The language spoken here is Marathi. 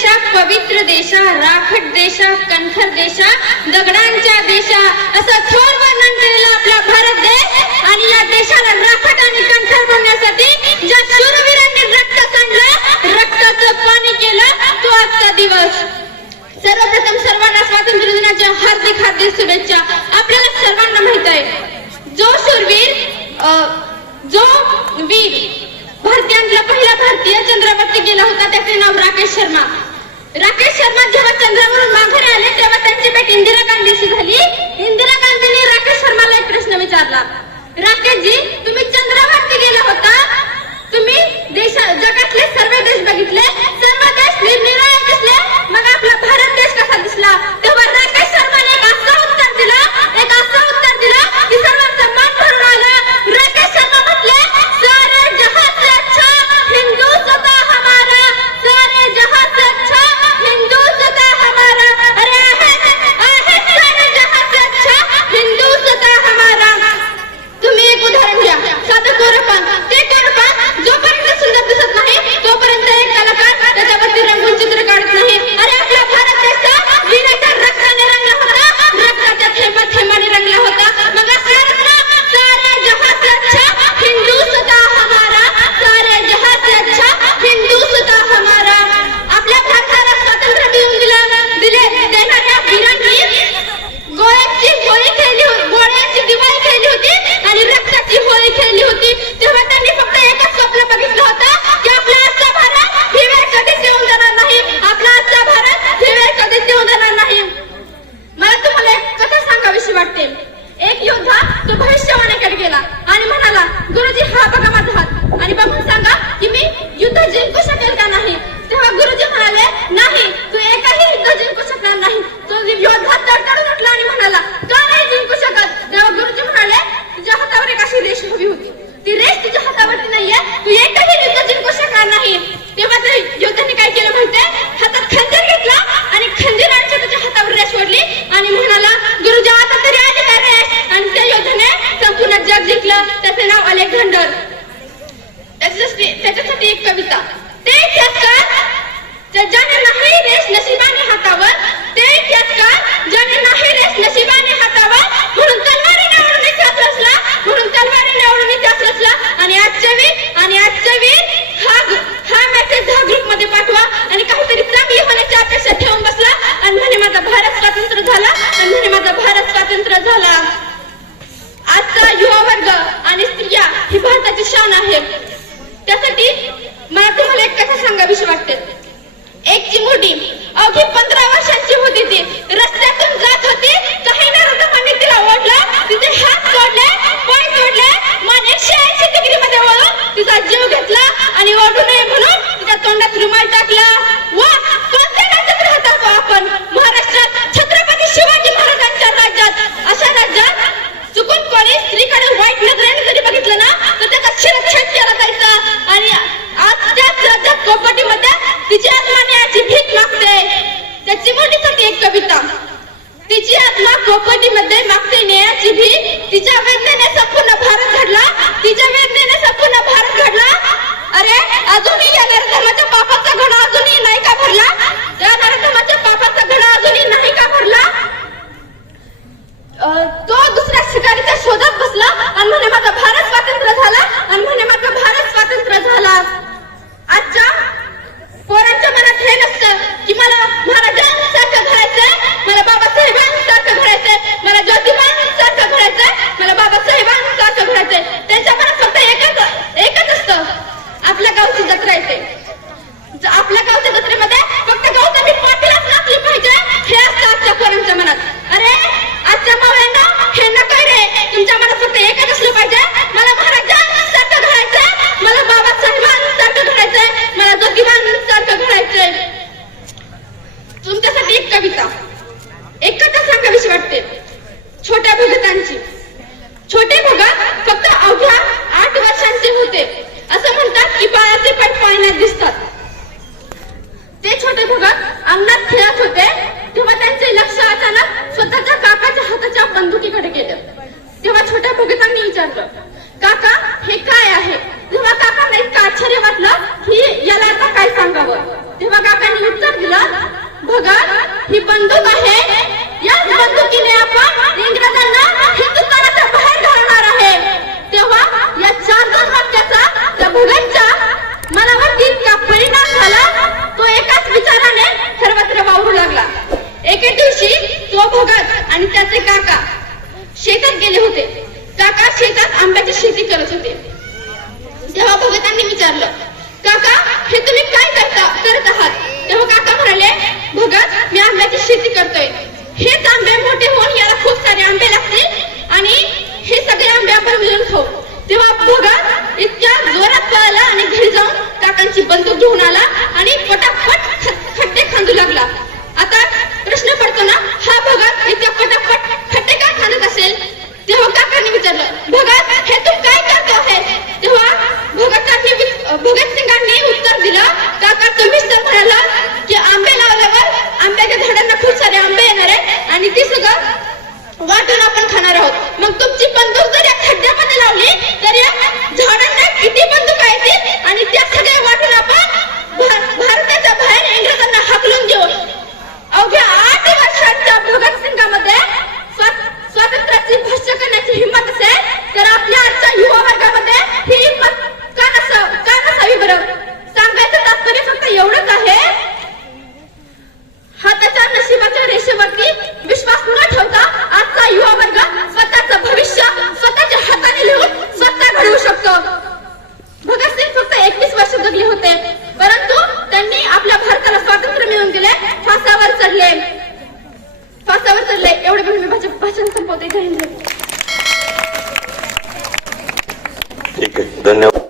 देशा पवित्र देशा राखट देशा कणखर देशा दगडांच्या देशा असं थोर वर्णन केलेला आपला भारत देश आणि या देशाला राखट आणि कणखर बनवण्यासाठी ज्या शूरवीरांनी रक्त सांडलं रक्ताचं पाणी केलं तो आजचा दिवस. सर्वप्रथम सर्वांना स्वातंत्र्य दिनाच्या हार्दिक हार्दिक शुभेच्छा. आपल्याला सर्वांना माहीत आहे जो शूरवीर जो वीर भारतीयांतला पहिला भारतीय चंद्रावरती गेला होता त्याचे नाव राकेश शर्मा. राकेश शर्मा जेव्हा चंद्रावरून माघारी आले तेव्हा त्यांची भेट इंदिरा गांधीशी झाली. इंदिरा गांधींनी राकेश शर्माला एक प्रश्न विचारला. राकेशजी तुम्ही चंद्रावरती गेला होता. तुम्ही देशा जगातले सर्व देश बघितले. सर्व देश निरनिराळे दिसले. मग आपला भारत देश कसा दिसला तेव्हा राकेश शर्माने एक असं उत्तर दिलं एक असं उत्तर दिलं की सर्वांचं मन भरून आलं राकेश शर्मा म्हटले सारे जहां से अच्छा हिंदुस्तान हमारा सारे जहां से अच्छा हिंदुस्तान हमारा अरे आहे आहे सारे जहां से अच्छा हिंदुस्तान हमारा तुम्ही एक उदाहरण घ्या साधं कोरपण ते कोरपण जोपर्यंत सुंदर दिसत नाही तोपर्यंत एक कलाकार त्याच्यावरती रंगून चित्र काढत नाही अरे आपला भारत देश विण्याच्या रक्ताने रंगला होता रक्ताच्या थेंबा थेंबाने रंगला होता मग असं रत्न सारे जहां से अच्छा हिंदुस्तान हमारा सारे जहां से अच्छा हिंदुस्तान हमारा आपल्या भारताला स्वातंत्र्य मिळवून दिलं दिले देणाऱ्या वीरांनी गोळ्याची होळी खेळली हो- गोळ्याची दिवाळी खेळली होती आणि रक्ताची होळी खेळली होती तेव्हा त्यांनी फक्त एकच स्वप्न बघितलं होतं की आपला आजचा भारत ही वेळ कधीच येऊन जाणार नाही आपला आजचा भारत ही वेळ कधीच येऊन जाणार नाही मला तुम्हाला एक कथा सांगावीशी वाटते एक योद्धा तो भविष्यवाणीकडे गेला आणि म्हणाला गुरुजी हा बघा माझा हात आणि बघून सांगा की मी युद्ध जिंकू शकेल का नाही तेव्हा गुरुजी म्हणाले नाही तू एकही युद्ध जिंकू शकणार नाही तो योद्धा तडतडून उठला आणि म्हणाला का नाही जिंकू शकत तेव्हा गुरुजी म्हणाले तुझ्या हातावर एक अशी रेष हवी होती ती रेष तुझ्या हातावरती नाहीये तू एकही युद्ध जिंकू शकणार नाही तेव्हा त्या योद्धाने काय केलं माहितीये हातात खंजीर घेतला आणि खंजीरांच्या त्याच्या हातावर रेष ओढली आणि म्हणाला गुरुजी आता तरी आली का रेष आणि त्या योद्धाने संपूर्ण जग जिंकलं त्याचे नाव अलेक्झांडर. त्याच्यासाठी एक कविता. ते इतिहासकार ज्या- ज्याने नाही रेस नशिबाने हातावर ते इतिहासकार ज्याने नाही रेस नशिबाने हातावर म्हणून तलवारी निवडून इतिहास रचला म्हणून तलवारी निवडून इतिहास रचला आणि आजच्या वीर आणि आजच्या वीर हा हा मेसेज ह्या ग्रुपमध्ये पाठवा आणि काहीतरी चांगली होण्याची अपेक्षा ठेवून बसला. आणि म्हणे माझा भारत स्वतंत्र झाला. आणि म्हणे माझा भारत स्वतंत्र झाला. आजचा युवा वर्ग आणि ही भारताची शान आहे. त्यासाठी मला तुम्हाला एक कथा सांगावीशी वाटते. एक चिमुरडी अवघी पंधरा वर्षांची होती ती. रस्त्यात आत्मा भीक मागते. त्या मुलीसाठी एक कविता. तिची आत्मा कोपटीमध्ये मागते न्यायाची भीक. तिच्या वेदनेने संपूर्ण भारत घडला. तिच्या वेदनेने संपूर्ण भारत घडला. अरे अजूनही येणार नरधमाच्या पापाचा घडा अजूनही नाही का भरला या नरधमाच्या पापाचा घडा अजूनही नाही का भरला अं, तो दुसऱ्या शिकारीच्या शोधात बसला आणि म्हणे माझा भारत स्वातंत्र्य झाला आणि म्हणे माझा भारत स्वातंत्र्य झाला आजच्या पोरांच्या मनात हे नसतं की मला महाराजांसारखं घडायचंय मला बाबासाहेबांसारखं घडायचंय मला ज्योतिबांसारखं घडायचंय मला बाबासाहेबांसारखं घडायचंय त्यांच्या मनात फक्त एकच एकच असतं आपल्या गावची जत्रा येते ज- आपल्या गावच्या जत्रेमध्ये फक्त गौतमी पाटीलच नाचली पाहिजे हे असतं आजच्या पोरांच्या मनात अरे आजच्या मावळ्यांना हे नको रे तुमच्या मनात फक्त एकच असलं पाहिजे मला महाराजांसारखं घडायचंय मला बाबासाहेबांसारखं घडायचंय मला ज्योतिबांसारखं घडायचंय तुमच्यासाठी एक कविता एक कथा सांगावीशी वाटते मुलांची. छोटे भगत फक्त अवघ्या आठ वर्षांचे होते. असं म्हणतात की बाळाचे पाय पाळण्यात दिसतात. ते छोटे भगत अंगणात खेळत होते तेव्हा त्यांचे लक्ष अचानक स्वतःच्या काकाच्या हाताच्या बंदुकीकडे गेलं. तेव्हा छोट्या भगतांनी विचारलं काका हे काय आहे? तेव्हा काकांना इतकं आश्चर्य वाटलं की याला आता काय सांगावं? तेव्हा काकांनी उत्तर दिलं बंदूक आहे या बंदुकीने आपण इंग्रजांना हिंदुस्थानाच्या बाहेर घालणार आहे. तेव्हा या चार दोन वाक्याचा त्या भगतच्या मनावरती इतका परिणाम झाला. तो एकाच विचाराने सर्वत्र वावरू लागला. एके दिवशी तो भगत आणि त्याचे काका शेतात गेले होते. काका शेतात आंब्याची शेती करत होते. तेव्हा भगतांनी विचारलं काका हे तुम्ही काय करता करत आहात? तेव्हा काका म्हणाले भगत मी आंब्याची शेती करतोय. हे आंबे मोठे होऊन याला खूप सारे आंबे लागतील. आणि हे सगळे आंबे आपण मिळून खाऊ. तेव्हा बघा इतक्या जोरात पळाला आणि घरी जाऊन काकांची बंदूक घेऊन आला आणि पटापट ख- खड्डे खांदू लागला. आता प्रश्न पडतो ना हा भगत इतक्या पटापट खड्डे का खांदत असेल? तेव्हा काकांनी विचारलं भगत हे तू काय करतो आहे तेव्हा भगतांनी वि- भगतसिंगांनी उत्तर दिलं काका तुम्हीच तर म्हणाला की आंबे लावल्यावर आंब्याच्या झाडांना खूप सारे आंबे येणार आहेत आणि ती सगळं वाटून आपण खाणार आहोत. मग तुमची बंदूक ठीक आहे धन्यवाद.